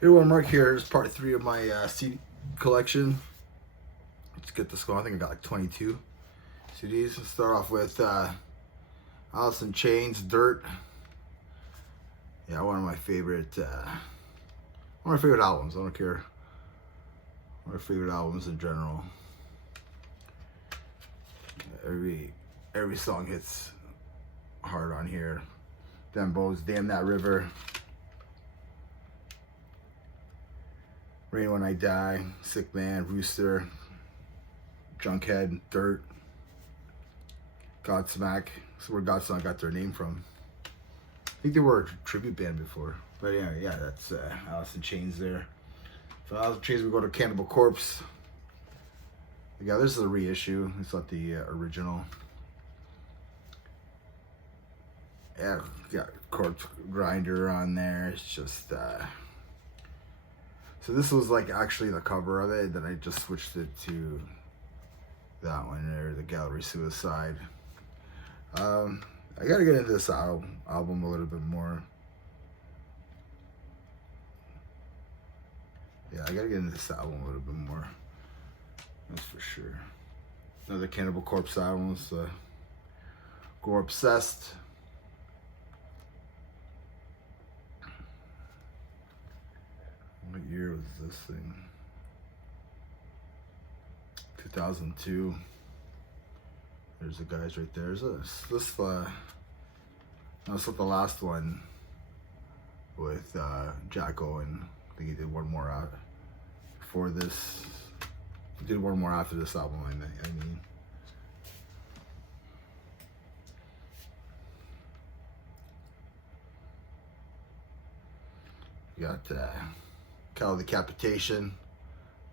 Hey, well, Mark here. Here's part 3 of my CD collection. Let's get this going. I think I got like 22 CDs. Let's start off with Alice in Chains, Dirt. Yeah, one of my favorite albums. I don't care. One of my favorite albums in general. Every song hits hard on here. Them Bows, Damn That River. Rain When I Die, Sick Man, Rooster, Junkhead, Dirt, Godsmack. That's where Godsmack got their name from. I think they were a tribute band before. But yeah, that's Alice in Chains there. So Alice in Chains, we go to Cannibal Corpse. Yeah, this is a reissue. It's not the original. Yeah, got Corpse Grinder on there. It's just... So this was like actually the cover of it, then I just switched it to that one there, the Gallery Suicide. I gotta get into this album a little bit more. Yeah, I gotta get into this album a little bit more. That's for sure. Another Cannibal Corpse album, Gore Obsessed. What year was this thing? 2002. There's the guys right there. That's not the last one with Jack Owen. I think he did one more out before this. He did one more after this album, I mean. You got Cow Decapitation.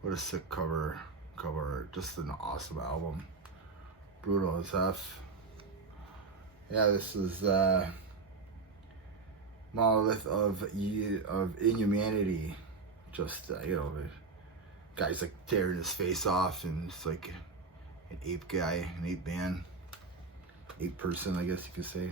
What a sick cover art. Just an awesome album. Brutal as F. Yeah, this is Monolith of Inhumanity. Just you know, the guy's like tearing his face off, and it's like an ape guy, an ape man, ape person, I guess you could say.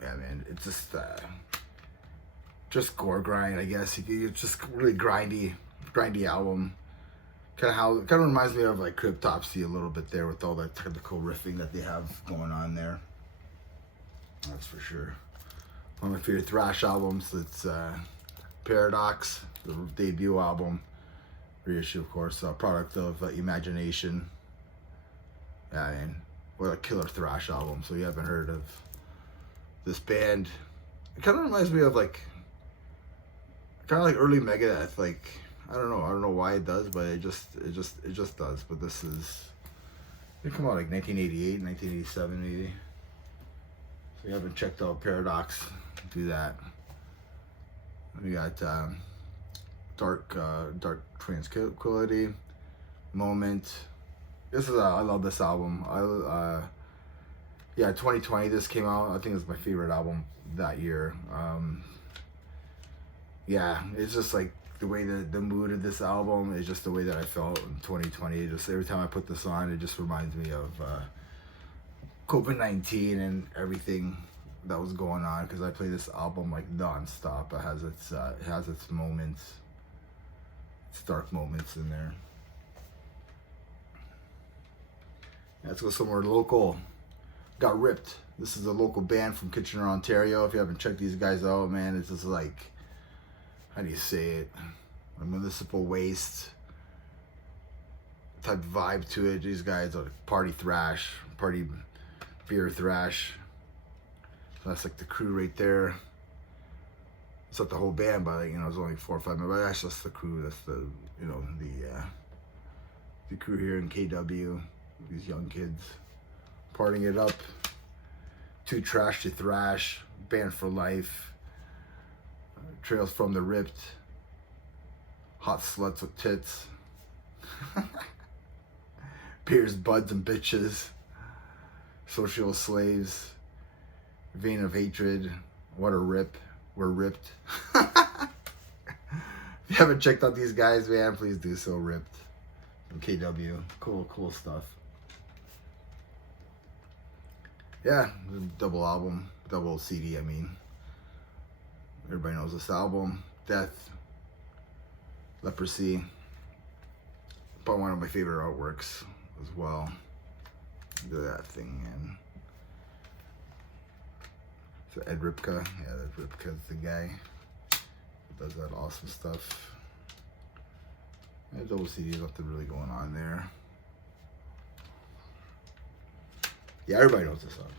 Yeah, man, it's just gore grind, I guess. It's just really grindy album. Kind of reminds me of like Cryptopsy a little bit there, with all that technical riffing that they have going on there. That's for sure. One of my favorite thrash albums. It's Paradox, the debut album, reissue, of course. Product of Imagination. Yeah, man, what a killer thrash album. So you haven't heard of this band? It kind of reminds me of like early Megadeth. Like I don't know why it does, but it just does. But this is, it come out like 1988, 1987 maybe. So you haven't checked out Paradox, do that. We got Dark Tranquility, Moment. This is I love this album. Yeah, 2020 this came out. I think it's my favorite album that year. Yeah, it's just like the way the mood of this album is just the way that I felt in 2020. Just every time I put this on, it just reminds me of COVID-19 and everything that was going on, because I play this album like non-stop. It has its moments, its dark moments in there. Let's go somewhere local. Got Ripped. This is a local band from Kitchener, Ontario. If you haven't checked these guys out, man, it's just like, how do you say it? A municipal waste type vibe to it. These guys are party thrash, party beer thrash. So that's like the crew right there. It's not the whole band, but you know, it's only 4 or 5 members. But that's just the crew. That's the, you know, the crew here in KW. These young kids partying it up. Too Trash to Thrash, Band for Life, Trails from the Ripped, Hot Sluts with Tits, Beers, Buds, and Bitches, Social Slaves, Vein of Hatred, What a Rip, We're Ripped. If you haven't checked out these guys, man, please do so. Ripped from KW. Cool stuff. Yeah, double album, double CD, I mean. They're Everybody knows this album. Death, Leprosy. Probably one of my favorite artworks as well. Look at that thing, man. So Ed Ripka. Yeah, Ed Ripka's the guy who does that awesome stuff. Yeah, double CDs, nothing really going on there. Yeah, everybody knows this album.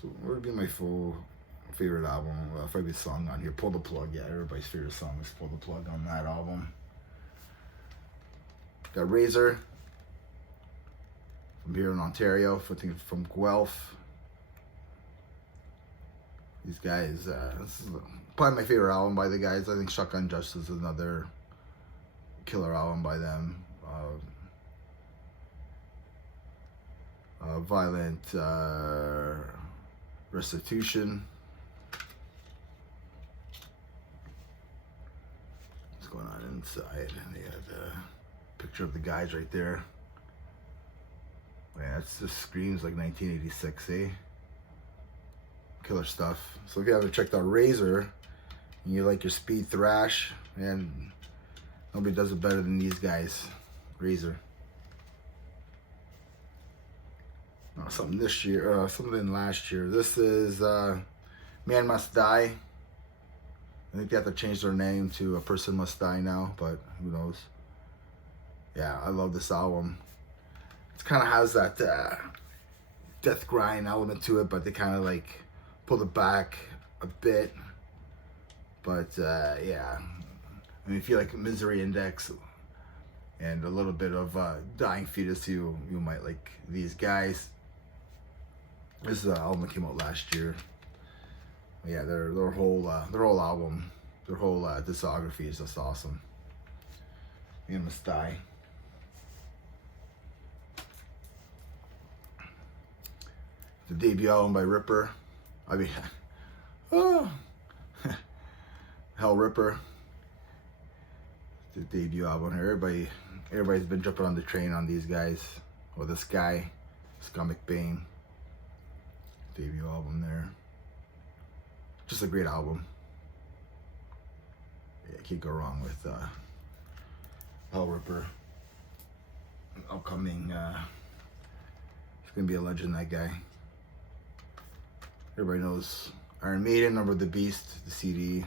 So what would be my full favorite album? Favorite song on here? Pull the Plug. Yeah, everybody's favorite song is Pull the Plug on that album. Got Razor from here in Ontario, from Guelph. These guys, this is probably my favorite album by the guys. I think Shotgun Justice is another killer album by them. Violent Restitution. What's going on inside? And they had a picture of the guys right there. Man, that just screams like 1986, eh? Killer stuff. So if you haven't checked out Razor and you like your speed thrash, man, nobody does it better than these guys. Razor. Something this year, something last year. This is Man Must Die. I think they have to change their name to A Person Must Die now, but who knows. Yeah, I love this album. It kind of has that death grind element to it, but they kind of like pulled it back a bit. But yeah, I mean, if you like Misery Index and a little bit of Dying Fetus, you might like these guys. This is an album that came out last year. Yeah, their whole album, their whole discography is just awesome. Man Must Die. The debut album by Ripper. I mean, oh, Hell Ripper. The debut album. Everybody's been jumping on the train on these guys. Or this guy, Scott McBain. Debut album there. Just a great album. Yeah, can't go wrong with Hell Ripper. Upcoming, he's gonna be a legend, that guy. Everybody knows Iron Maiden, Number of the Beast, the CD.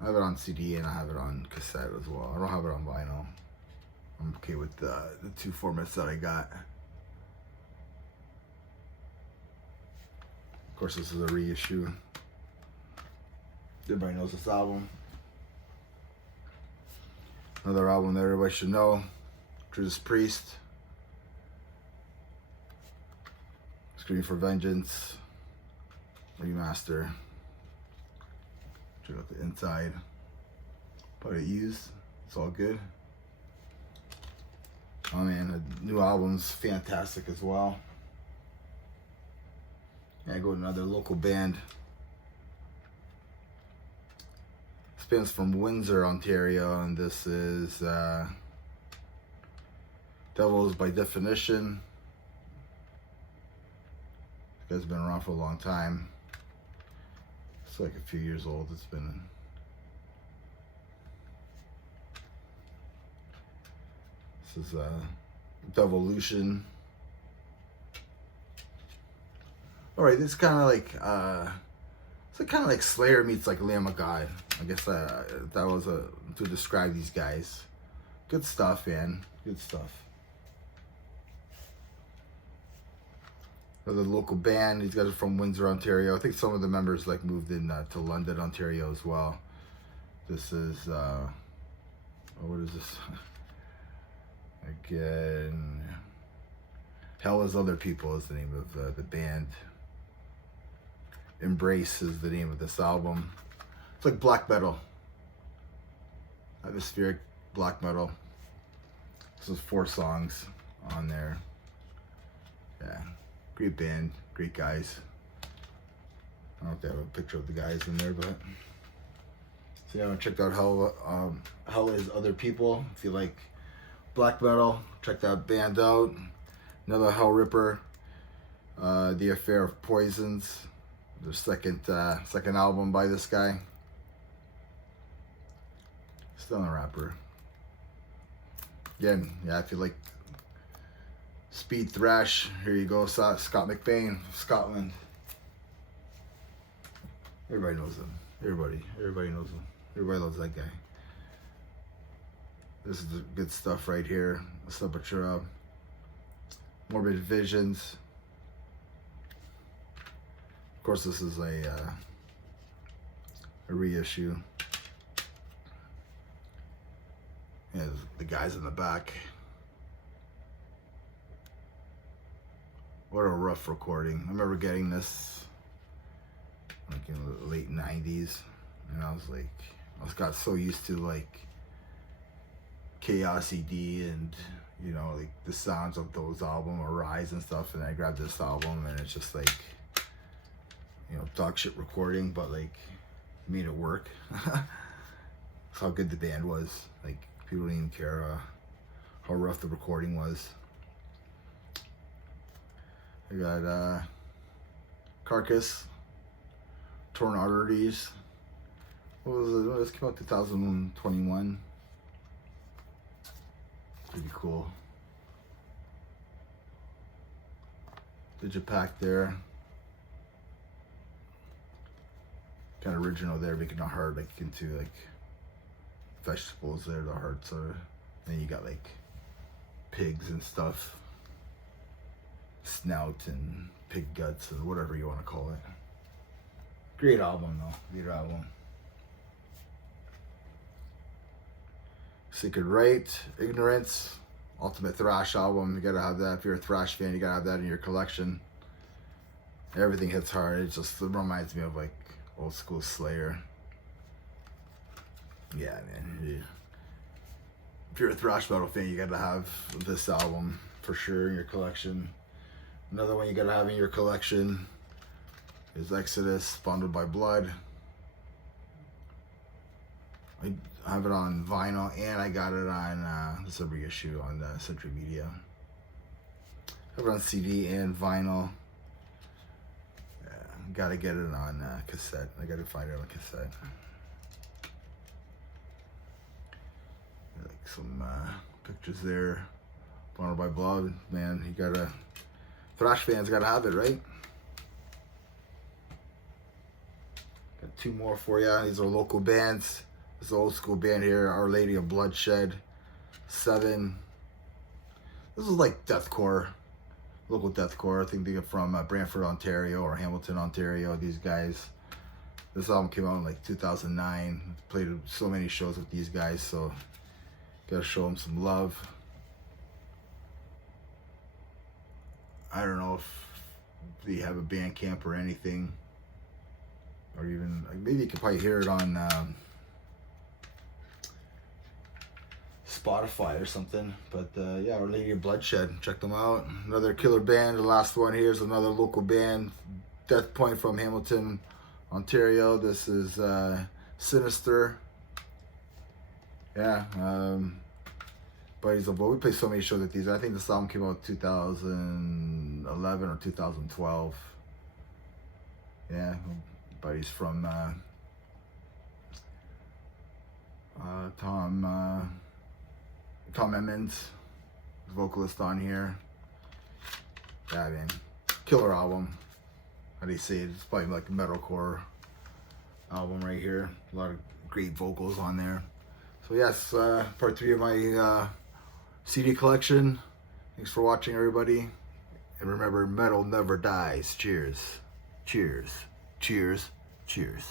I have it on CD and I have it on cassette as well. I don't have it on vinyl. I'm okay with the two formats that I got. Of course, this is a reissue. Everybody knows this album. Another album that everybody should know. Judas Priest. Scream for Vengeance. Remaster. Check out the inside. Probably used. It's all good. Oh man, the new album's fantastic as well. Yeah, I go to another local band. This band's from Windsor, Ontario, and this is Devils by Definition. This guy's been around for a long time. It's like a few years old. It's been. This is Devolution. All right, this is kind of like it's like kind of like Slayer meets like Lamb of God. I guess that was to describe these guys. Good stuff, man. Good stuff. Another local band. These guys are from Windsor, Ontario. I think some of the members like moved in to London, Ontario as well. This is what is this? Again, Hell is Other People is the name of the band. Embrace is the name of this album. It's like black metal. Atmospheric black metal. This is 4 songs on there. Yeah, great band, great guys. I don't know if they have a picture of the guys in there, but so yeah, check out Hell is Other People. If you like black metal, check that band out. Another Hell Ripper. The Affair of Poisons, the second album by this guy. Still a rapper. Again, yeah, if you like speed thrash, here you go, Scott McBain, Scotland. Everybody knows him. Everybody knows him. Everybody loves that guy. This is the good stuff right here. Sepultura, Morbid Visions. Of course, this is a reissue. Yeah, the guys in the back. What a rough recording. I remember getting this like in the late 90s, and I got so used to like Chaos ED and, you know, like the sounds of those albums, Arise and stuff, and I grabbed this album and it's just like, you know, dog shit recording, but like made it work. That's how good the band was. Like, people didn't even care how rough the recording was. I got Carcass, Torn Arteries. What was it? This came out 2021. Pretty cool. Digipack there. Kind of original there, making the heart like into like vegetables there, the hearts are. Then you got like pigs and stuff. Snout and pig guts and whatever you want to call it. Great album though, great album. Secret Right, Ignorance, Ultimate Thrash album. You gotta have that. If you're a thrash fan, you gotta have that in your collection. Everything hits hard. It reminds me of like old school Slayer. Yeah, man. Yeah. If you're a thrash metal fan, you gotta have this album for sure in your collection. Another one you gotta have in your collection is Exodus, Bonded by Blood. I have it on vinyl, and I got it on this is a reissue on Century Media. I have it on CD and vinyl. Gotta get it on cassette. I gotta find it on cassette. Like some pictures there. Bonded by Blood, man. You gotta. Thrash fans gotta have it, right? Got two more for you. These are local bands. This is an old school band here, Our Lady of Bloodshed, 7. This is like deathcore, local deathcore. I think they're from Brantford, Ontario, or Hamilton, Ontario. These guys. This album came out in like 2009. Played so many shows with these guys, so gotta show them some love. I don't know if they have a band camp or anything, or even maybe you could probably hear it on Spotify or something. But yeah, Our Lady of Bloodshed, check them out. Another killer band. The last one here is another local band, Death Point from Hamilton, Ontario. This is Sinister. Yeah, buddies of, we play so many shows with these. I think this album came out in 2011 or 2012. Yeah, buddies from Tom Emmons, vocalist on here. Yeah, man, killer album. How do you say it? It's probably like a metalcore album right here. A lot of great vocals on there. So yes, part 3 of my CD collection. Thanks for watching, everybody. And remember, metal never dies. Cheers. Cheers. Cheers. Cheers.